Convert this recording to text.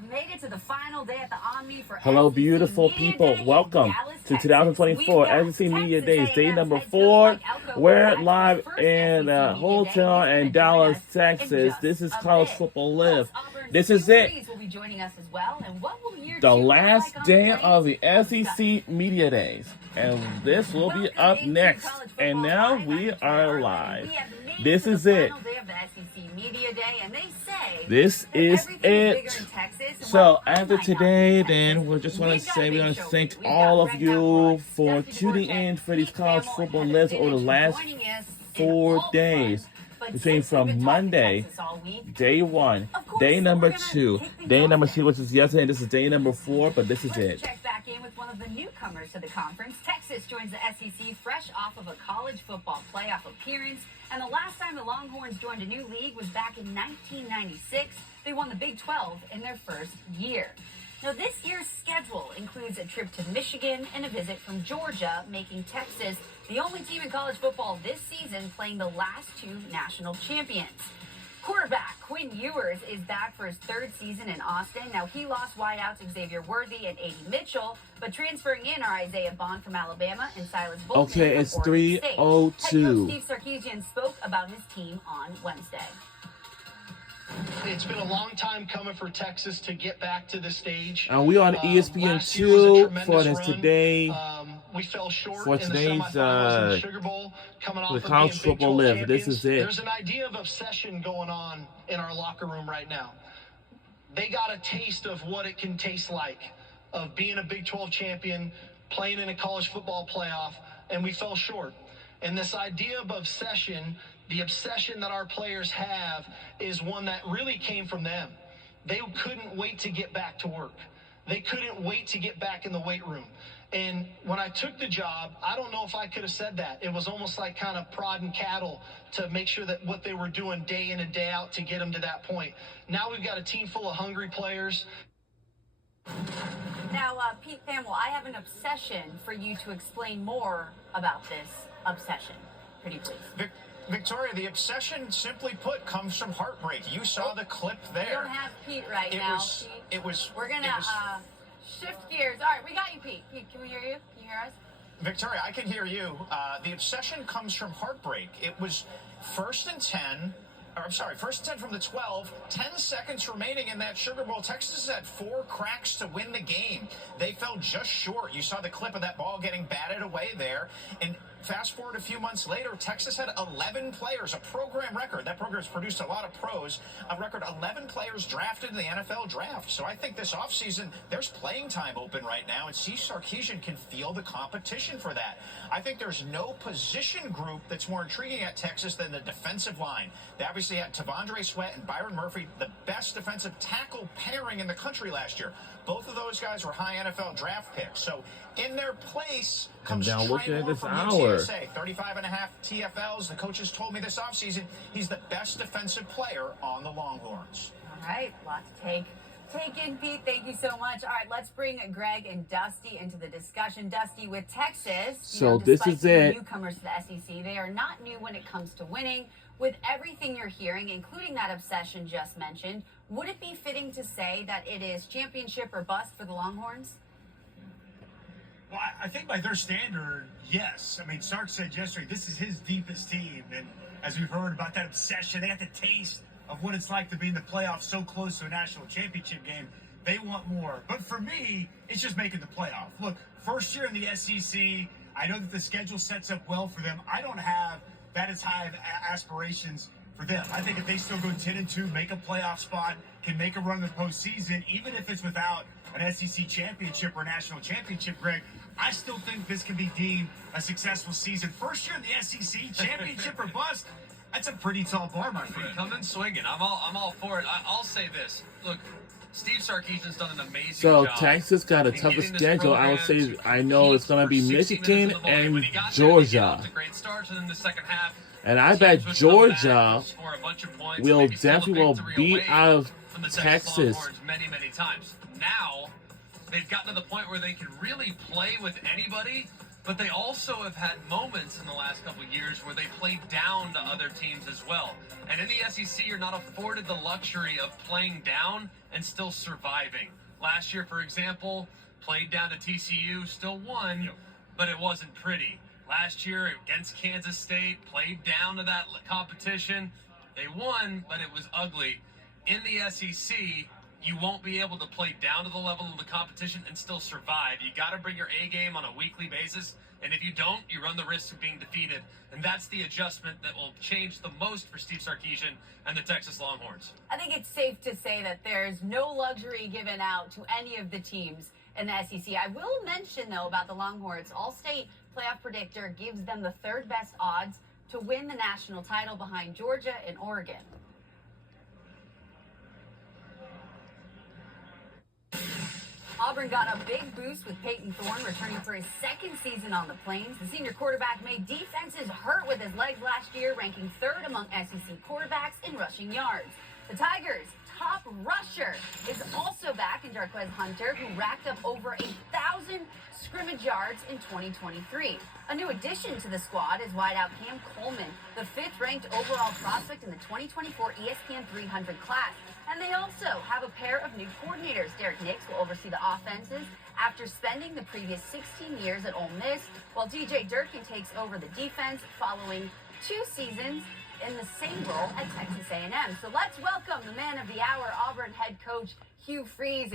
have made it to the final day at the Omni for Hello, SEC beautiful Media people. Day in Welcome Dallas, to Texas. 2024 We've got SEC Media Texas Days, day A&M's number head coach 4. Mike Elko We're will live live for his in first a SEC Media Day. hotel He's in gonna Dallas, join us Texas. in just This is a College bit. Football Plus, Live. Auburn's This is Hugh it. Freeze will be joining us as well. And what will year The two look last like on the day plains? of the We've got SEC Media Days. And this will be Welcome up into next. College And Football now Live. we I'm are Victoria live. Arlen. We have made This to is the it. final day of the SEC Media Day, and they say This that is everything's it. bigger in Texas. And So while I after might not be in today, Texas, then we just want we've to got say a we big want show to for thank you. We've all got of Greg you McElroy, for Stephanie tuning Dvorak, in for these Pete College Thamel, Football and Heather Lives over the Dinich last joining us in 4 all days. fun. But Between since we've been from talking Monday, Texas all week, day 1, of course, day number we're gonna 2, kick things day off number then. 3, which is yesterday, and this is day number 4, but this is Let's it. check back in with one of the newcomers to the conference. Texas joins the SEC fresh off of a college football playoff appearance. And the last time the Longhorns joined a new league was back in 1996. They won the Big 12 in their first year. Now, this year's schedule includes a trip to Michigan and a visit from Georgia, making Texas the only team in college football this season playing the last 2 national champions. Quarterback Quinn Ewers is back for his 3rd season in Austin. Now, he lost wideouts Xavier Worthy and A.D. Mitchell, but transferring in are Isaiah Bond from Alabama and Silas Bolton Okay, from it's Oregon State. Head coach 3:02. Steve Sarkisian spoke about his team on Wednesday. It's been a long time coming for Texas to get back to the stage. And we on Last year was a ESPN2 for tremendous this run. today. We fell short For in the today's, semifinals in the Sugar Bowl, coming off the of College being Big Football 12 Live. This champions. is it. There's an idea of obsession going on in our locker room right now. They got a taste of what it can taste like, of being a Big 12 champion, playing in a college football playoff, and we fell short. And this idea of obsession, the obsession that our players have, is one that really came from them. They couldn't wait to get back to work. They couldn't wait to get back in the weight room. And when I took the job, I don't know if I could have said that. It was almost like kind of prodding cattle to make sure that what they were doing day in and day out to get them to that point. Now we've got a team full of hungry players. Now, Pete Thamel, I have an obsession for you to explain more about this obsession. Pretty please. Victoria, the obsession, simply put, comes from heartbreak. You saw the clip We there. don't have Pete right now. Pete. We're going to shift gears. All right, we got you, Pete. Pete, can we hear you? Can you hear us? Victoria, I can hear you. The obsession comes from heartbreak. It was 1st and 10. First and 10 from the 12, 10 seconds remaining in that Sugar Bowl. Texas had 4 cracks to win the game. They fell just short. You saw the clip of that ball getting batted away there. And fast forward a few months later, Texas had 11 players, a program record. That program has produced a lot of pros. A record 11 players drafted in the NFL draft. So I think this offseason, there's playing time open right now, and Steve Sarkisian can feel the competition for that. I think there's no position group that's more intriguing at Texas than the defensive line. They obviously had Tavondre Sweat and Byron Murphy, the best defensive tackle pairing in the country last year. Both of those guys were high NFL draft picks. So in their place comes now Trey looking at Moore this from hour. UTSA, 35.5 TFLs. The coaches told me this offseason he's the best defensive player on the Longhorns. All right, lot to take in, Pete. Thank you so much. All right, let's bring Greg and Dusty into the discussion. Dusty, with Texas, So this despite is being it. newcomers to the SEC, they are not new when it comes to winning. With everything you're hearing, including that obsession just mentioned, would it be fitting to say that it is championship or bust for the Longhorns? Well, I think by their standard, yes. I mean, Sark said yesterday, this is his deepest team. And as we've heard about that obsession, they got the taste of what it's like to be in the playoffs so close to a national championship game. They want more. But for me, it's just making the playoff. Look, first year in the SEC, I know that the schedule sets up well for them. I don't have that as high of aspirations for them. I think if they still go 10-2, make a playoff spot, can make a run in the postseason, even if it's without an SEC championship or national championship, Greg, I still think this can be deemed a successful season. First year in the SEC, championship or bust, that's a pretty tall bar, my friend. Coming swinging. I'm all for it. I'll say this. Look, Steve Sarkisian's done an amazing So job. Texas got a in tougher getting this schedule. I would program say to I know it's going to be compete for 60 Michigan minutes of the ball game. and When he got there, he got Georgia. off to great starts, and then the second half, And I teams bet would come back, Georgia score a bunch of points, will maybe steal a definitely will victory beat away out of from the Texas. Longhorns many times. Now they've gotten to the point where they can really play with anybody, but they also have had moments in the last couple of years where they played down to other teams as well. And in the SEC, you're not afforded the luxury of playing down and still surviving. Last year, for example, played down to TCU, still won, but it wasn't pretty. Last year against Kansas State, played down to that competition. They won, but it was ugly. In the SEC, you won't be able to play down to the level of the competition and still survive. You got to bring your A game on a weekly basis, and if you don't, you run the risk of being defeated. And that's the adjustment that will change the most for Steve Sarkisian and the Texas Longhorns. I think it's safe to say that there's no luxury given out to any of the teams in the SEC. I will mention, though, about the Longhorns. All-State playoff predictor gives them the third best odds to win the national title behind Georgia and Oregon. Auburn got a big boost with Peyton Thorne returning for his second season on the Plains. The senior quarterback made defenses hurt with his legs last year, ranking third among SEC quarterbacks in rushing yards. The Tigers' top rusher is also back in Jarquez Hunter, who racked up over 1,000 scrimmage yards in 2023. A new addition to the squad is wideout Cam Coleman, the fifth-ranked overall prospect in the 2024 ESPN 300 class. And they also have a pair of new coordinators. Derek Nix will oversee the offenses after spending the previous 16 years at Ole Miss, while DJ Durkin takes over the defense following 2 seasons in the same role at Texas A&M. So let's welcome the man of the hour, Auburn head coach Hugh Freeze.